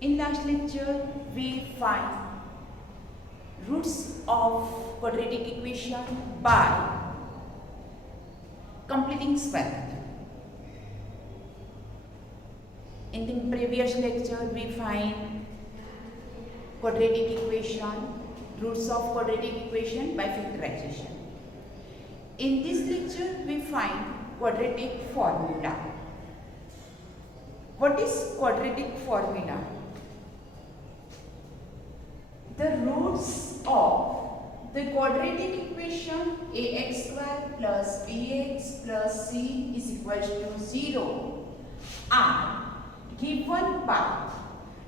In last lecture, we find roots of quadratic equation by completing square method. In the previous lecture, we find quadratic equation, roots of quadratic equation by factorization. In this lecture, we find quadratic formula. What is quadratic formula? The roots of the quadratic equation ax square plus bx plus c is equal to 0 are given by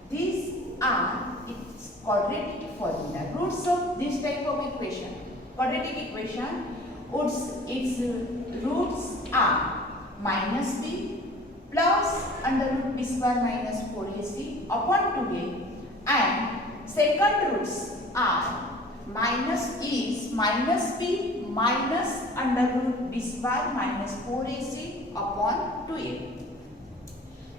these are its quadratic formula. Roots of this type of equation, quadratic equation, its roots are minus b plus under root b square minus 4ac upon 2a, and second roots are minus b minus under root b square minus 4ac upon 2a.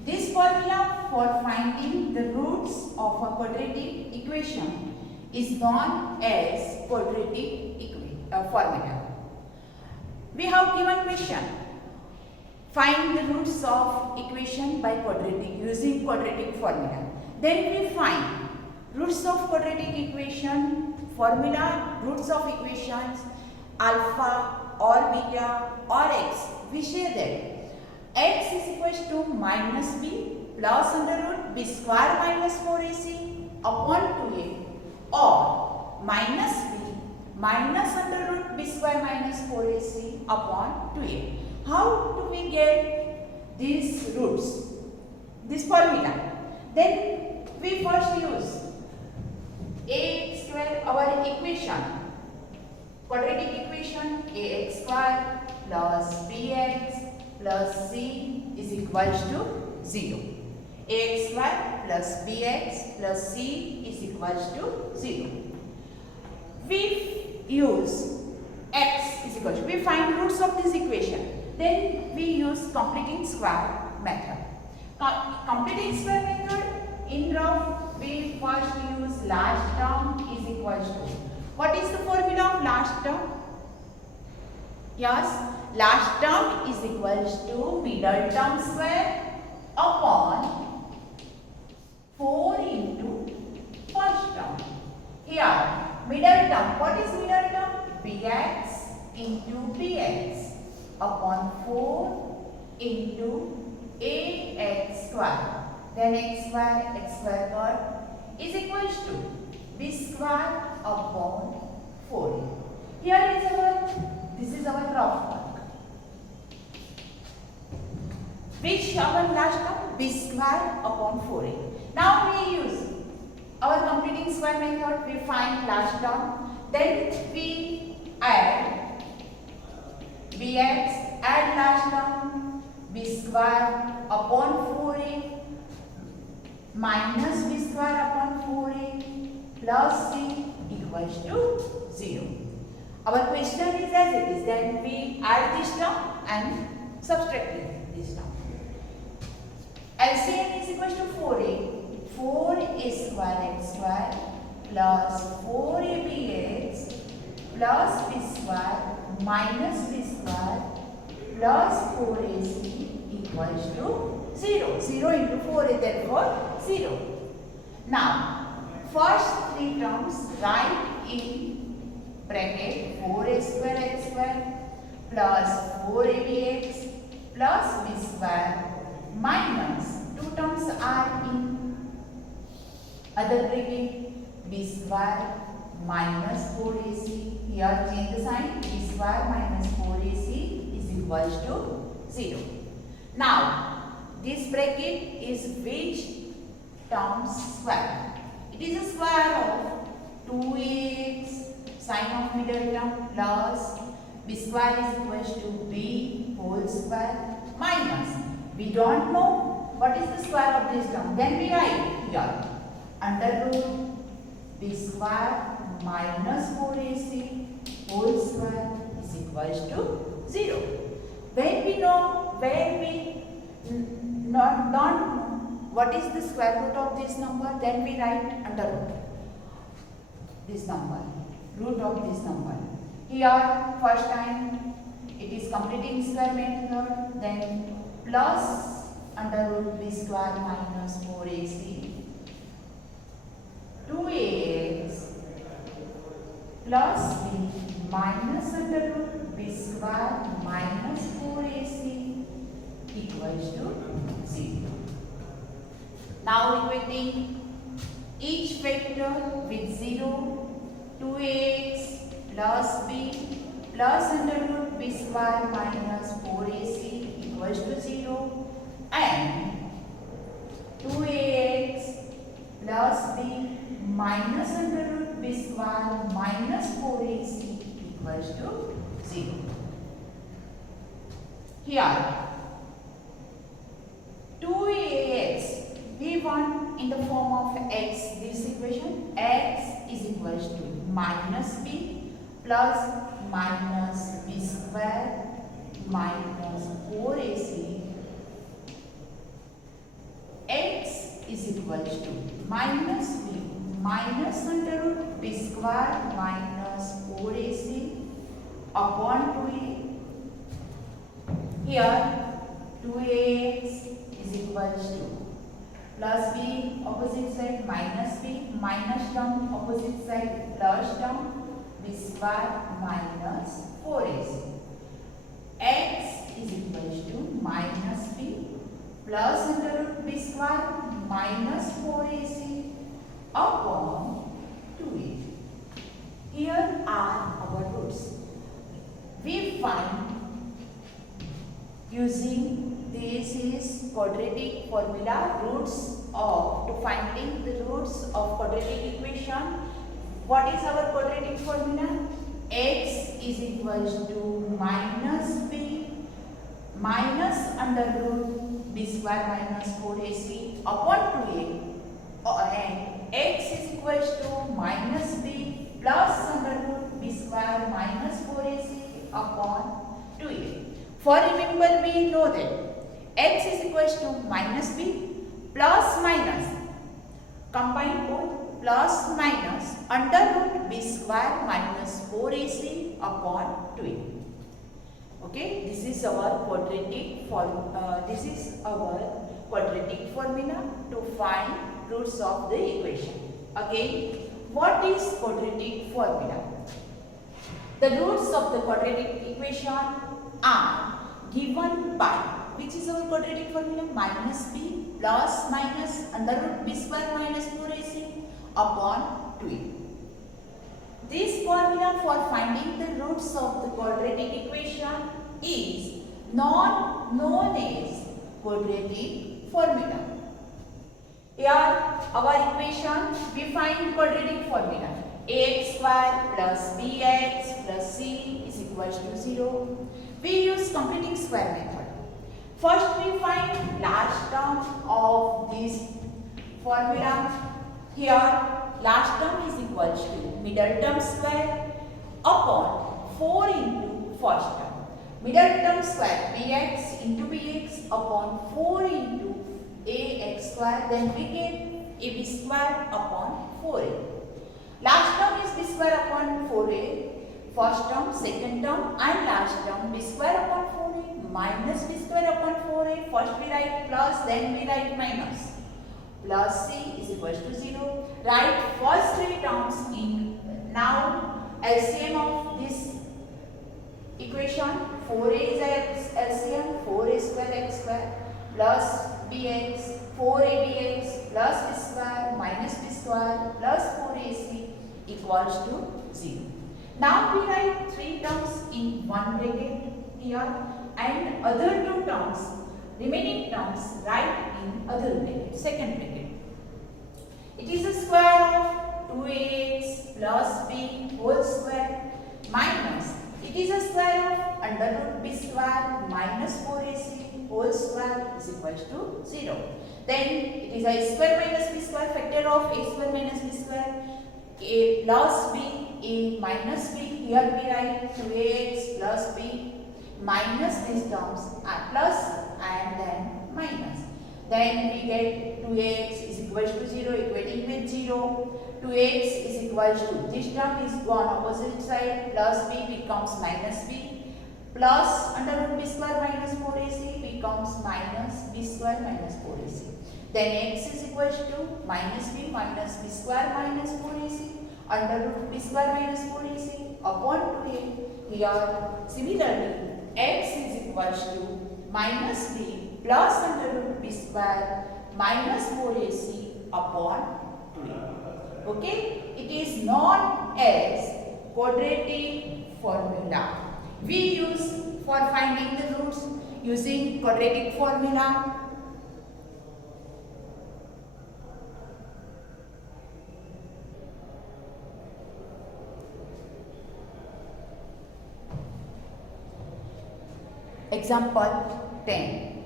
This formula for finding the roots of a quadratic equation is known as quadratic formula. We have given question. Find the roots of equation by quadratic using quadratic formula. Then we find roots of quadratic equation formula, roots of equations alpha or beta or x. We say that x is equal to minus b plus under root b square minus 4ac upon 2a, or minus b minus under root b square minus 4ac upon 2a. How do we get these roots, this formula? Then we first use ax square, our equation, quadratic equation ax square plus bx plus c is equals to 0. Ax square plus bx plus c is equals to 0. We use x is equal to, we find roots of this equation. Then we use completing square method. Completing square method, in rough, we first use large term is equals to. What is the formula of large term? Yes, large term is equals to middle term square upon 4 into first term. Here, middle term, what is middle term? Bx into bx upon 4 into ax square. Then x square cut is equals to b square upon 4. Here is this is our rough work. Which our last term? B square upon 4a. Now we use our completing square method. We find last term. Then we add bx, add last term, b square upon 4a minus b square upon 4a plus c equals to 0. Our question is as it is. Then we add this term and subtract this term. LCM is equals to 4a. 4a square x square plus 4abx plus b square minus b square plus 4ac equals to 0. 0 into 4 is therefore 0. Now, first three terms write in bracket 4a square x square plus 4abx plus b square minus two terms are in other bracket b square minus 4ac. Here change the sign, b square minus 4ac is equals to 0. Now, this bracket is which term's square? It is a square of 2ax sine of middle term plus b square is equals to b whole square minus, we don't know what is the square of this term. Then we write here under root b square minus 4ac whole square is equals to 0. When we know, when we don't what is the square root of this number? Then we write under root this number, root of this number. Here first time it is completing square method, then plus under root b square minus 4ac 2ax plus b minus under root b square minus 4ac equals to 0. Now equating each factor with 0, 2ax plus b plus under root b square minus 4ac equals to 0, and 2ax plus b minus under root b square minus 4ac equals to 0. Here 2ax we want in the form of x, this equation x is equals to minus b plus minus b square minus 4ac, x is equals to minus b minus under root b square minus 4ac upon 2a. Here 2ax is equals to plus b opposite side minus b, minus term opposite side plus term, b square minus 4ac. X is equals to minus b plus under root b square minus 4ac upon 2a. Here are our roots. We find using this is quadratic formula, roots of, to finding the roots of quadratic equation. What is our quadratic formula? X is equals to minus b minus under root b square minus 4ac upon 2a, and x is equals to minus b plus under root b square minus 4ac upon 2a. For remember, we know that x is equals to minus b plus minus, combine both, plus minus under root b square minus 4ac upon 2a. Okay, this is our quadratic formula to find roots of the equation. Again, what is quadratic formula? The roots of the quadratic equation are given by, which is our quadratic formula, minus b plus minus under root b square minus 4ac upon 2a. This formula for finding the roots of the quadratic equation is known as quadratic formula. Here our equation, we find quadratic formula, ax square plus bx plus c is equals to 0. We use completing square method. First we find large term of this formula. Here large term is equals to middle term square upon 4 into first term. Middle term square bx into bx upon 4 into ax square, then we get ab square upon 4a. Last term is b square upon 4a, first term, second term and last term, b square upon 4a minus b square upon 4a. First we write plus, then we write minus. Plus c is equals to 0. Write first three terms in. Now LCM of this equation, 4a is LCM, 4a square x square plus bx, 4a bx plus b square minus b square plus 4ac equals to 0. Now we write three terms in one bracket here and other two terms, remaining terms write in other bracket, second bracket. It is a square of 2ax plus b whole square minus, it is a square of under root b square minus 4ac whole square is equals to 0. Then it is a square minus b square, factor of a square minus b square, a plus b, a minus b. Here we write 2ax plus b minus these terms plus and then minus. Then we get 2x is equals to 0, equating with 0. 2x is equals to, this term is gone opposite side, plus b becomes minus b, plus under root b square minus 4ac becomes minus b square minus 4ac. Then x is equals to minus b square minus 4ac under root b square minus 4ac upon 2a. Here similarly x is equals to minus b plus under root b square minus 4ac upon 2a. Okay, it is known as quadratic formula. We use for finding the roots using quadratic formula. Example 10.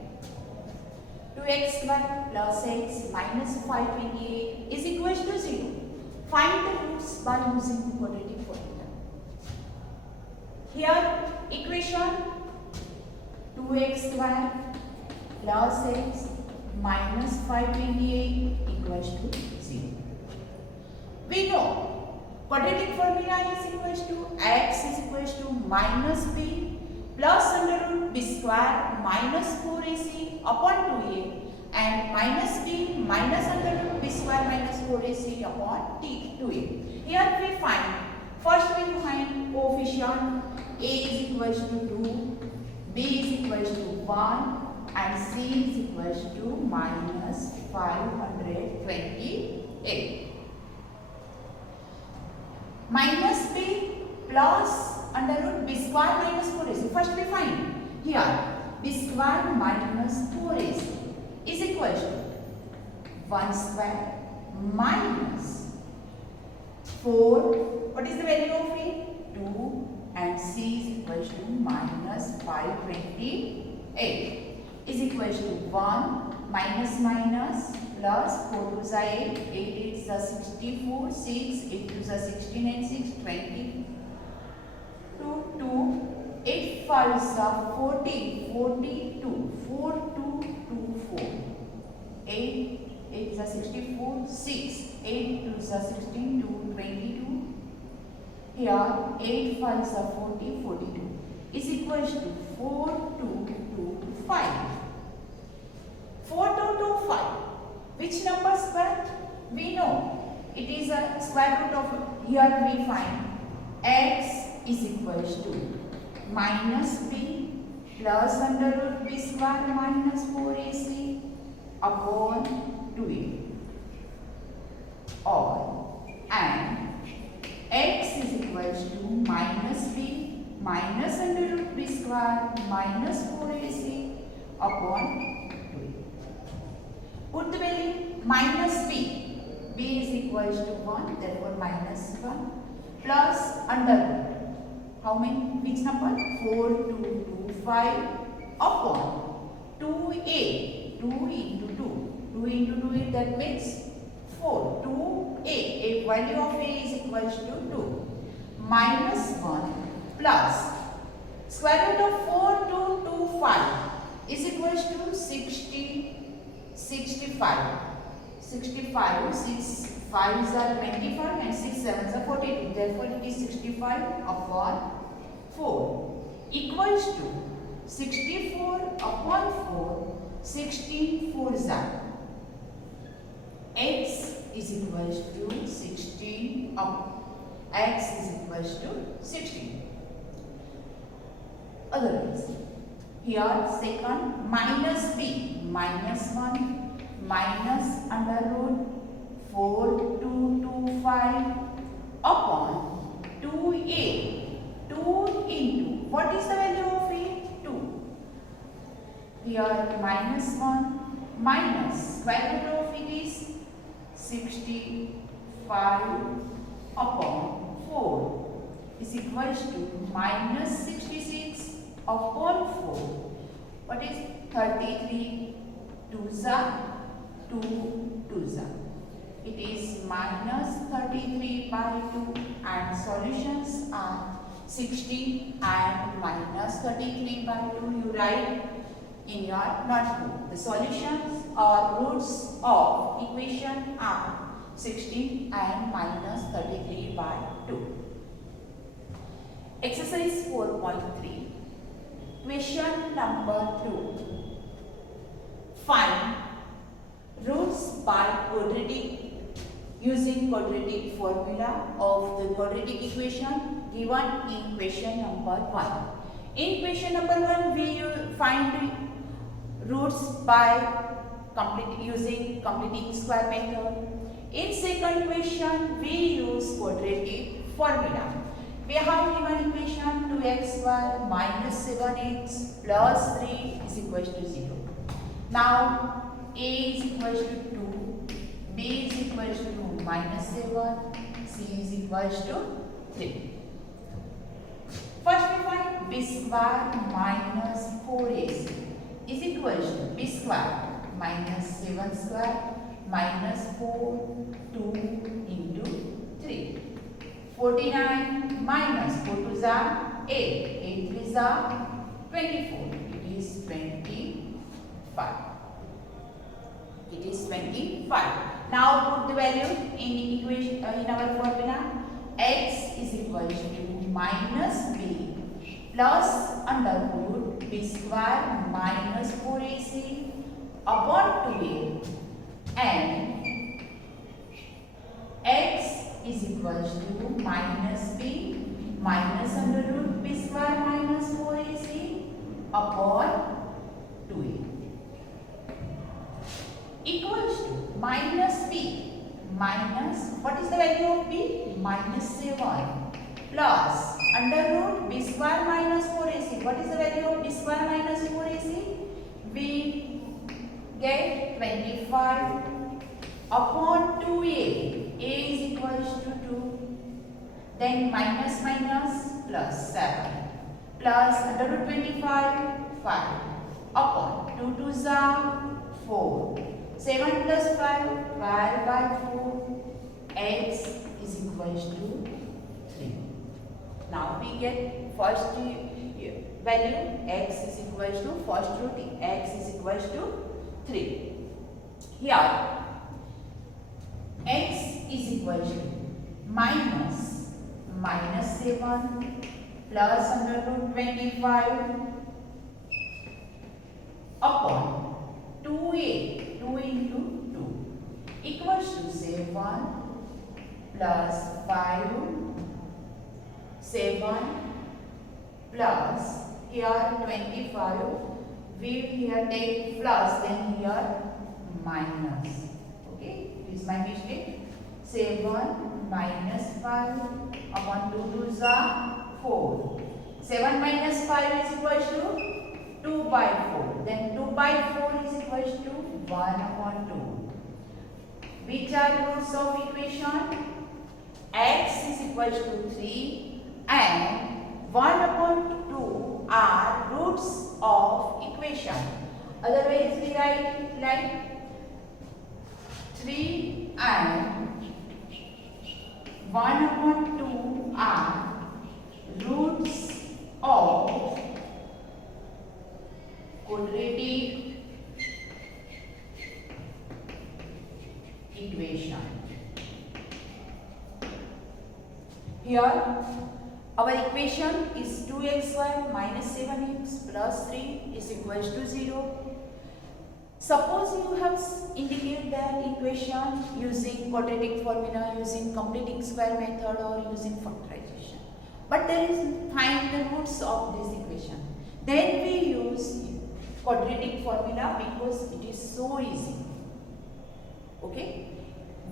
2x square plus x minus 528 is equal to 0. Find the roots by using the quadratic formula. Here equation 2x square plus x minus 528 equals to 0. We know quadratic formula is equals to x is equals to minus b plus under root b square minus 4ac upon 2a and minus b minus under root b square minus 4ac upon 2a. Here we find, first we find coefficient. A is equals to 2, b is equals to 1 and c is equals to minus 528. Minus b plus under root b square minus 4ac. First we find here b square minus 4ac is equal to 1 square minus 4. What is the value of a? 2 and c is equal to minus 528 is equal to 1 minus minus plus 4 to the 8, 8 is the 64, 6, 8 to the 16 and 6, 20. 2, 8 5 is 40, 42, 4 2, 2, 4, 8 is 64, 6, 8 2 is 16, 2, 22. Here 8 5 is 40, 42 is equal to 4 2, 2, 5. 4 2, 2, 5. Which number square? We know it is a square root of, here we find x is equal to minus b plus under root b square minus 4ac upon 2a, or and x is equal to minus b minus under root b square minus 4ac upon 2a. Put the value minus b. B is equal to 1, therefore minus 1 plus under root. How many? Which number? 4 2, 2, 5 upon 2a. 2 into 2. 2 into 2 that means 4. 2a. A value of a is equal to 2 minus 1 plus square root of 4 2, 2, 5 is equal to 65. 65, 6 5s are 25 and 6 7s are 42. Therefore, it is 65 upon 4 equals to 64 upon 4. 16 4s are. X is equal to 16 up. X is equal to 16. Otherwise, here second minus b minus 1 minus under root 4 2 2 5 upon 2a. 2 into, what is the value of a? 2. Here minus 1 minus square root of it is 65 upon 4 is equal to minus 66 upon 4. What is 33? 2s are 2 2s are. It is minus 33 by 2 and solutions are 60 and minus 33 by 2. You write in your notebook. The solutions or roots of equation are 16 and minus 33 by 2. Exercise 4.3. Question number 2. Find roots by quadratic using quadratic formula of the quadratic equation given in question number 1. In question number 1, we find roots by using completing square method. In second question, we use quadratic formula. We have given equation 2x square minus 7x plus 3 is equal to 0. Now a is equal to 2, b is equal to minus 7, c is equal to 3. First we find b square minus 4ac is equal to b square minus 7 square minus 4, 2 into 3. 49 minus 4 2s are 8, 8 3s are 24. It is 25. It is 25. Now put the value in equation in our formula. X is equal to minus b plus under root b square minus 4ac upon 2a, and x is equal to minus b minus under root b square minus 4ac upon 2a equals to minus b minus, what is the value of b? Minus 7 plus under root b square minus 4ac. What is the value of b square minus 4ac? We get 25 upon 2a. A is equal to 2. Then minus minus plus 7 plus under root 25 5 upon 2 2s are 4. 7 plus 5 12 by 4. X is equal to 3. Now we get first value, x is equal to first root, x is equal to 3. Here x is equal to minus 7 plus under root 25 upon 2a, 2 into 2 equals to 7 plus 5, 7 plus here 25, we here take plus, then here minus. Okay, this is my mistake. 7 minus 5 upon 2 2s are 4. 7 minus 5 is equal to 2 by 4. Then 2 by 4 is equal to 1 upon 2. Which are roots of equation? X is equal to 3 and 1 upon 2 are roots of equation. Otherwise we write like 3 and 1 upon 2 are roots of quadratic equation. Here our equation is 2x square minus 7x plus 3 is equal to 0. Suppose you have indicated that equation using quadratic formula, using completing square method or using factorization. But there is find the roots of this equation. Then we use quadratic formula because it is so easy. Okay?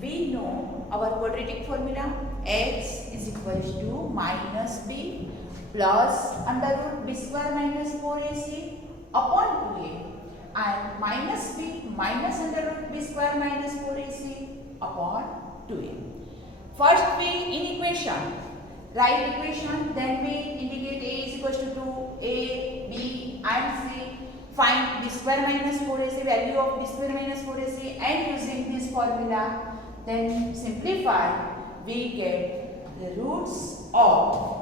We know our quadratic formula. X is equal to minus b plus under root b square minus 4ac upon 2a, and minus b minus under root b square minus 4ac upon 2a. First we in equation, write equation, then we indicate a is equal to 2, a, b and c. Find b square minus 4ac, value of b square minus 4ac, and using this formula then simplify, we get the roots of